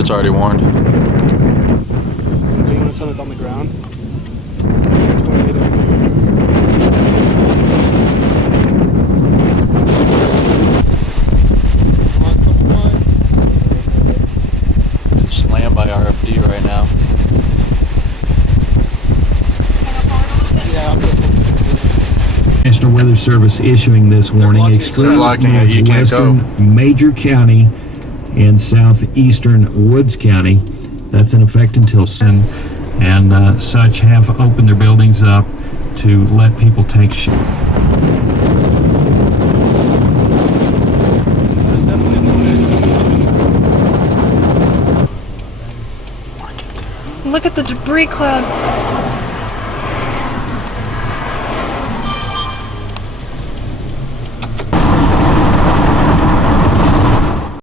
It's already warned. Do you want to tell me it's on the ground? 28 on Come on. It's slammed by RFD right now. Yeah, I'm good. National Weather Service issuing this warning. Extreme blocking it. You can't go. northwestern Major County and southeastern Woods County. That's in effect until sun. And such have opened their buildings up to let people take Look at the debris cloud.